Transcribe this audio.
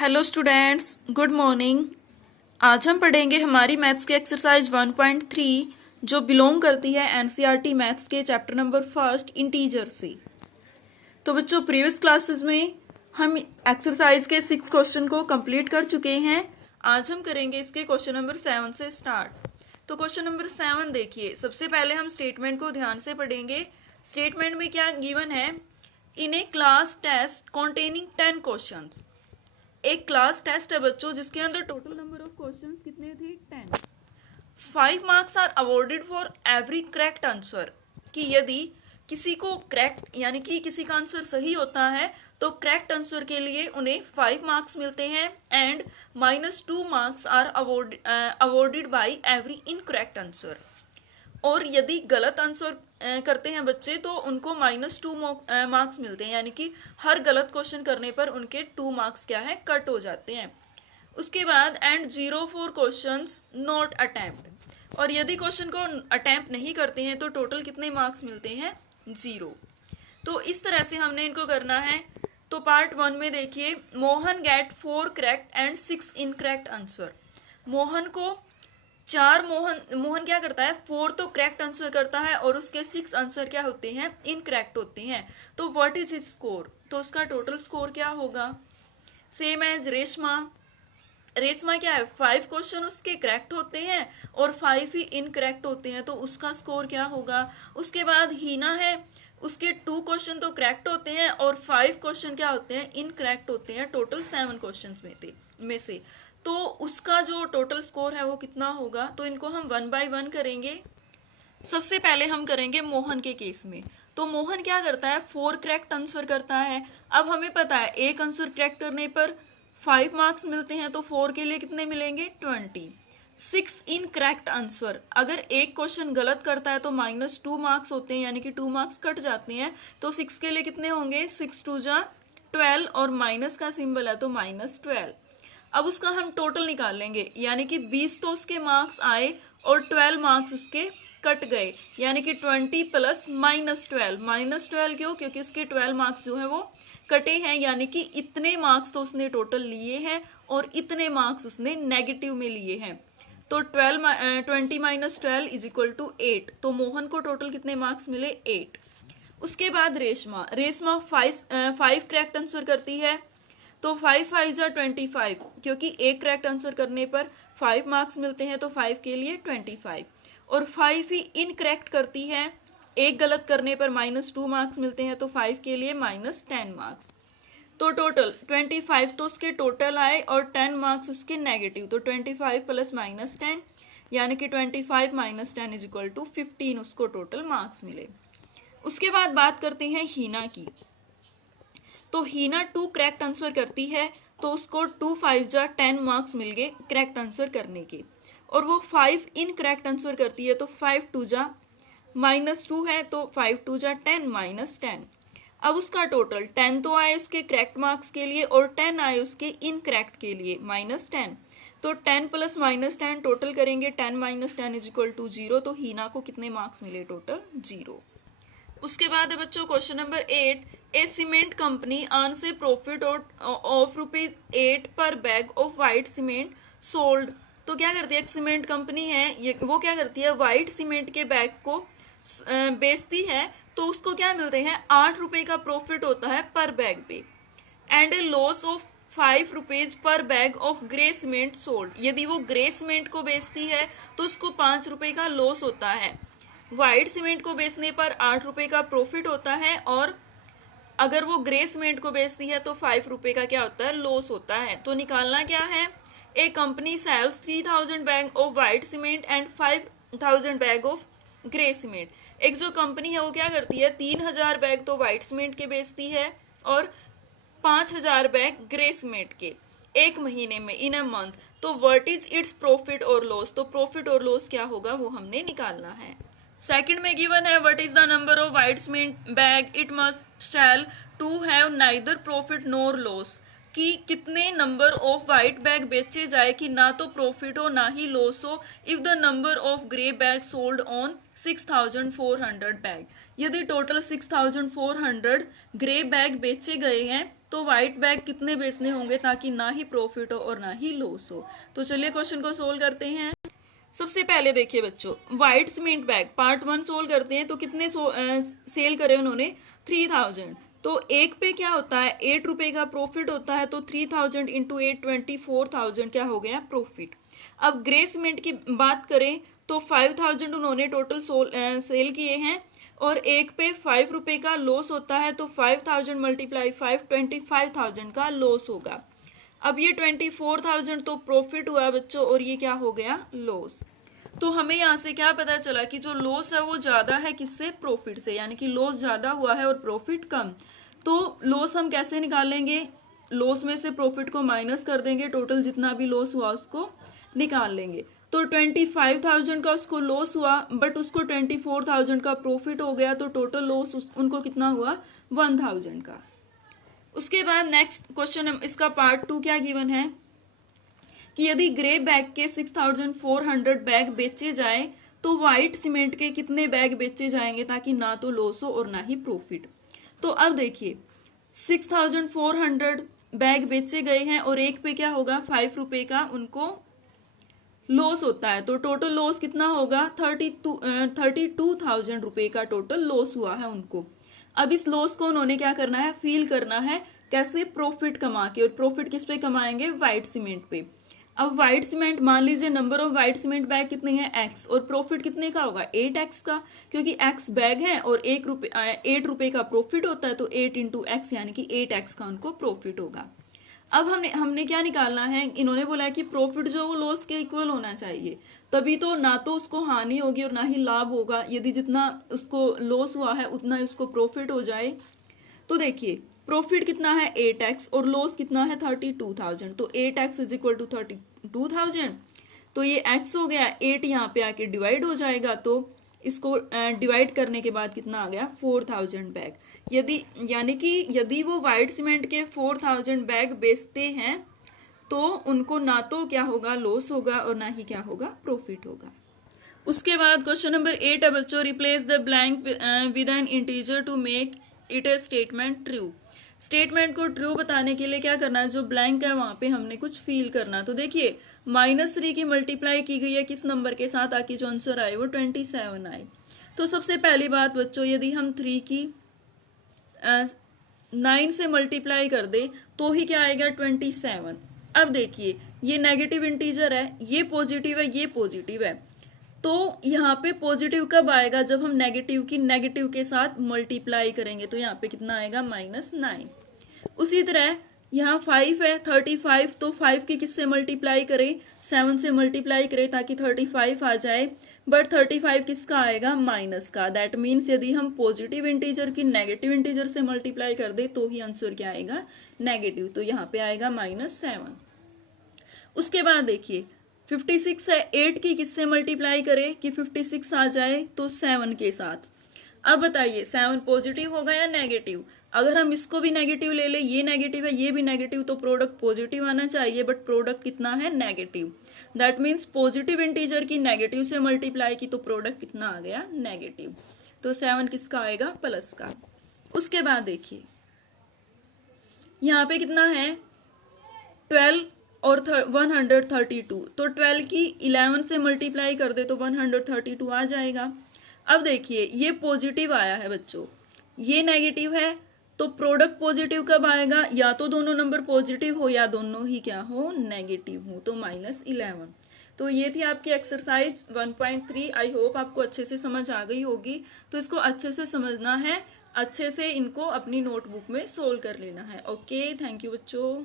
Hello students, good morning. आज हम पढ़ेंगे हमारी मैथ्स की एक्सरसाइज 1.3 जो बिलोंग करती है एनसीईआरटी मैथ्स के चैप्टर नंबर फर्स्ट इंटीजर से। तो बच्चों, प्रीवियस क्लासेस में हम एक्सरसाइज के 6 क्वेश्चन को कंप्लीट कर चुके हैं। आज हम करेंगे इसके क्वेश्चन नंबर 7 से स्टार्ट। तो क्वेश्चन नंबर 7 देखिए, सबसे पहले हम स्टेटमेंट को ध्यान से पढ़ेंगे। स्टेटमेंट में क्या गिवन है? इन ए क्लास टेस्ट कॉन्टेनिंग 10 क्वेश्चंस। एक क्लास टेस्ट है बच्चों जिसके अंदर टोटल नंबर ऑफ क्वेश्चंस कितने थे? 10। 5 marks are awarded for every correct answer. कि यदि किसी को करेक्ट यानी कि किसी का आंसर सही होता है तो करेक्ट आंसर के लिए उन्हें 5 मार्क्स मिलते हैं and -2 marks are awarded by every incorrect answer. और यदि गलत आंसर करते हैं बच्चे तो उनको -2 मार्क्स मिलते हैं, यानी कि हर गलत क्वेश्चन करने पर उनके 2 मार्क्स क्या है, कट हो जाते हैं। उसके बाद and 0 for questions not attempt. और यदि क्वेश्चन को अटेम्प्ट नहीं करते हैं तो टोटल कितने मार्क्स मिलते हैं? 0। तो इस तरह से हमने इनको करना है। तो पार्ट 1 में देखिए, Mohan get 4 correct and 6 incorrect answer. Mohan को मोहन क्या करता है? 4 तो करेक्ट आंसर करता है और उसके 6 आंसर क्या होते हैं? इनकरेक्ट होते हैं। तो व्हाट इज हिज स्कोर? तो उसका टोटल स्कोर क्या होगा? Same as Reshma. रेशमा क्या है? 5 क्वेश्चन उसके करेक्ट होते हैं और 5 ही इनकरेक्ट होते हैं, तो उसका स्कोर क्या होगा? उसके बाद हीना है, उसके 2 क्वेश्चन तो करेक्ट होते हैं और 5 क्वेश्चन क्या होते हैं? इनकरेक्ट होते हैं, टोटल 7 क्वेश्चन में से। तो उसका जो टोटल स्कोर है वो कितना होगा? तो इनको हम 1 बाय 1 करेंगे। सबसे पहले हम करेंगे मोहन के केस में। तो मोहन क्या करता है? 4 करेक्ट आंसर करता है। अब हमें पता है एक आंसर करेक्ट करने पर 5 मार्क्स मिलते हैं, तो 4 के लिए कितने मिलेंगे? 20। 6 इनकरेक्ट आंसर, अगर एक क्वेश्चन गलत करता है तो -2 मार्क्स होते हैं, यानी कि 2 मार्क्स कट जाते हैं। तो 6 के लिए कितने होंगे? 6 2 जा 12 और माइनस का सिंबल है तो -12। अब उसका हम टोटल निकाल लेंगे, यानी कि 20 तो उसके मार्क्स आए और 12 मार्क्स उसके कट गए, यानी कि 20 प्लस -12। -12 क्यों? क्योंकि उसके 12 मार्क्स जो है वो कटे हैं, यानी कि इतने मार्क्स तो उसने टोटल लिए हैं और इतने मार्क्स उसने नेगेटिव में लिए हैं। तो 20 - 12 = 8। तो मोहन को टोटल कितने मार्क्स मिले? 8। उसके बाद रेशमा 5 करेक्ट आंसर करती है। तो 5 5 जा 25, क्योंकि एक करेक्ट आंसर करने पर 5 मार्क्स मिलते हैं, तो 5 के लिए 25। और 5 ही इनकरेक्ट करती है, एक गलत करने पर -2 मार्क्स मिलते हैं, तो 5 के लिए -10 मार्क्स। तो टोटल 25 तो उसके टोटल आए और 10 मार्क्स उसके नेगेटिव। तो 25 प्लस -10, यानी कि 25 - 10 = 15 उसको टोटल मार्क्स मिले। उसके बाद बात करते हैं हीना की। तो हीना 2 करेक्ट आंसर करती है, तो उसको 2 5 जा 10 मार्क्स मिल गए करेक्ट आंसर करने के। और वो 5 इनकरेक्ट आंसर करती है, तो 5 2 जा -2 है, तो 5 2 जा 10 -10। अब उसका टोटल 10 तो आए उसके करेक्ट मार्क्स के लिए और 10 आए उसके इनकरेक्ट के लिए, -10। तो 10 प्लस -10 टोटल करेंगे, 10 - 10 = 0। तो हीना को कितने मार्क्स मिले? टोटल 0। उसके बाद है बच्चों question number 8। A cement company earns A profit of ₹8 पर bag of white cement sold. तो क्या करती है? एक सीमेंट कंपनी है, ये वो क्या करती है? वाइट सीमेंट के बैग को बेचती है, तो उसको क्या मिलते हैं? ₹8 का प्रॉफिट होता है पर बैग पे। एंड ए लॉस ऑफ ₹5 पर bag of grey cement sold. यदि वो ग्रे सीमेंट को बेचती है तो उसको ₹5 का लॉस होता है। वाइट सीमेंट को बेचने पर ₹8 का प्रॉफिट होता है, और अगर वो ग्रे सीमेंट को बेचती है तो ₹5 का क्या होता है? लॉस होता है। तो निकालना क्या है? A company sells 3000 bag of white cement and 5000 bag of grey cement. एक जो कंपनी है वो क्या करती है? 3000 बैग तो वाइट सीमेंट के बेचती है और 5000 बैग ग्रे सीमेंट के, एक महीने में, इन अ मंथ। तो व्हाट इज इट्स प्रॉफिट और लॉस? तो प्रॉफिट और लॉस क्या होगा वो हमने निकालना है। सेकंड में गिवन है what is the number of white cement bag it must shall to have neither profit nor loss. कि कितने नंबर ऑफ वाइट बैग बेचे जाए कि ना तो प्रॉफिट हो ना ही लॉस हो। If the number of grey bag sold on 6400 bag. यदि टोटल 6400 ग्रे बैग बेचे गए हैं तो वाइट बैग कितने बेचने होंगे ताकि ना ही प्रॉफिट हो और ना ही लॉस हो। तो चलिए क्वेश्चन को सोल्व करते हैं। सबसे पहले देखिए बच्चों, white cement bag part 1 solve करते हैं। तो कितने सेल करे उन्होंने 3000। तो एक पे क्या होता है 8 रुपए का प्रॉफिट होता है, तो 3000 इंटू 8 24,000 क्या हो गया प्रॉफिट। अब ग्रे सीमेंट की बात करें तो 5000 उन्होंने टोटल सेल किए हैं और एक पे 5 रुपए का लॉस होता है, तो 5000 मल्टीप्लाई 5 25,000 का लॉस होगा। अब ये 24,000 तो प्रॉफिट हुआ बच्चों और ये क्या हो गया लॉस। तो हमें यहाँ से क्या पता चला कि जो लॉस है वो ज़्यादा है किससे प्रॉफिट से, यानी कि लॉस ज़्यादा हुआ है और प्रॉफिट कम। तो लॉस हम कैसे निकालेंगे, लॉस में से प्रॉफिट को माइनस कर देंगे, टोटल जितना भी लॉस हुआ उसको निकाल लेंगे। तो 25,000 का उसको लॉस हुआ बट उसको 24,000 का प्रॉफिट हो गया, तो टोटल लॉस उनको कितना हुआ 1,000 का। उसके बाद नेक्स्ट क्वेश्चन इसका पार्ट 2 क्या गिवन है कि यदि ग्रे बैग के 6,400 बैग बेचे जाए तो वाइट सीमेंट के कितने बैग बेचे जाएंगे ताकि ना तो लॉस हो और ना ही प्रॉफिट। तो अब देखिए 6,400 बैग बेचे गए हैं और एक पे क्या होगा 5 रुपए का उनको लॉस होता है, तो टोटल लॉस कितना होगा 32,000 रुपए का टोटल लॉस हुआ है उनको। अब इस लॉस को उन्होंने क्या करना है फील करना है, कैसे प्रॉफिट कमा के, और प्रॉफिट किस पे कमाएंगे व्हाइट सीमेंट पे। अब व्हाइट सीमेंट मान लीजिए number of white cement bag कितने हैं x और प्रॉफिट कितने का होगा 8x का, क्योंकि x बैग है और 8 रुपए का प्रॉफिट होता है, तो 8 इंटू एक्स यानी कि 8x का उनको प्रॉफिट होगा। अब हमने क्या निकालना है, इन्होंने बोला है कि प्रॉफिट जो वो लॉस के इक्वल होना चाहिए, तभी तो ना तो उसको हानि होगी और ना ही लाभ होगा। यदि जितना उसको लॉस हुआ है उतना ही उसको प्रॉफिट हो जाए। तो देखिए प्रॉफिट कितना है 8x और लॉस कितना है 32,000, तो 8x इज इक्वल टू 32,000। तो ये x हो गया, 8 यहाँ पे आके डिवाइड हो जाएगा, तो इसको डिवाइड करने के बाद कितना आ गया 4,000 बैग। यदि वो व्हाइट सीमेंट के 4,000 बैग बेचते हैं तो उनको ना तो क्या होगा लॉस होगा और ना ही क्या होगा प्रॉफिट होगा। उसके बाद क्वेश्चन नंबर 8 है बच्चों, replace the blank with an integer to make it a statement true. Statement को ट्रू बताने के लिए क्या करना है, जो ब्लैंक है वहां पे हमने कुछ फील करना। तो देखिए -3 की मल्टीप्लाई की गई है किस नंबर के साथ ताकि जो आंसर आए वो 27 आए। तो सबसे पहली बात बच्चों, यदि हम 3 की 9 से मल्टीप्लाई कर दे तो ही क्या आएगा 27। अब देखिए ये नेगेटिव इंटीजर है, ये पॉजिटिव है, ये पॉजिटिव है, तो यहाँ पे पॉजिटिव कब आएगा जब हम नेगेटिव की नेगेटिव के साथ मल्टीप्लाई करेंगे, तो यहाँ पे कितना आएगा -9। उसी तरह यहाँ 5 है 35, तो 5 की किससे मल्टीप्लाई करें 7 से मल्टीप्लाई करें ताकि 35 आ जाए, बट 35 किसका आएगा माइनस का। दैट मीन्स यदि हम पॉजिटिव इंटीजर की नेगेटिव इंटीजर से मल्टीप्लाई कर दे तो ही आंसर क्या आएगा नेगेटिव, तो यहाँ पे आएगा -7। उसके बाद देखिए 56 है, 8 की किससे मल्टीप्लाई करें कि 56 आ जाए, तो 7 के साथ। अब बताइए 7 पॉजिटिव होगा या नेगेटिव। अगर हम इसको भी नेगेटिव ले ले, ये नेगेटिव है ये भी नेगेटिव, तो प्रोडक्ट पॉजिटिव आना चाहिए, बट प्रोडक्ट कितना है negative. That means positive integer की नेगेटिव से मल्टीप्लाई की तो प्रोडक्ट कितना आ गया नेगेटिव, तो 7 किसका आएगा प्लस का। उसके बाद देखिए यहाँ पे कितना है 12 और 132, तो 12 की 11 से मल्टीप्लाई कर दे तो 132 आ जाएगा। अब देखिए ये पॉजिटिव आया है बच्चों, ये नेगेटिव है, तो प्रोडक्ट पॉजिटिव कब आएगा, या तो दोनों नंबर पॉजिटिव हो या दोनों ही क्या हो नेगेटिव हो, तो -11। तो ये थी आपकी एक्सरसाइज 1.3। आई होप आपको अच्छे से समझ आ गई होगी। तो इसको अच्छे से समझना है, अच्छे से इनको अपनी नोटबुक में सोल्व कर लेना है। ओके, थैंक यू बच्चों।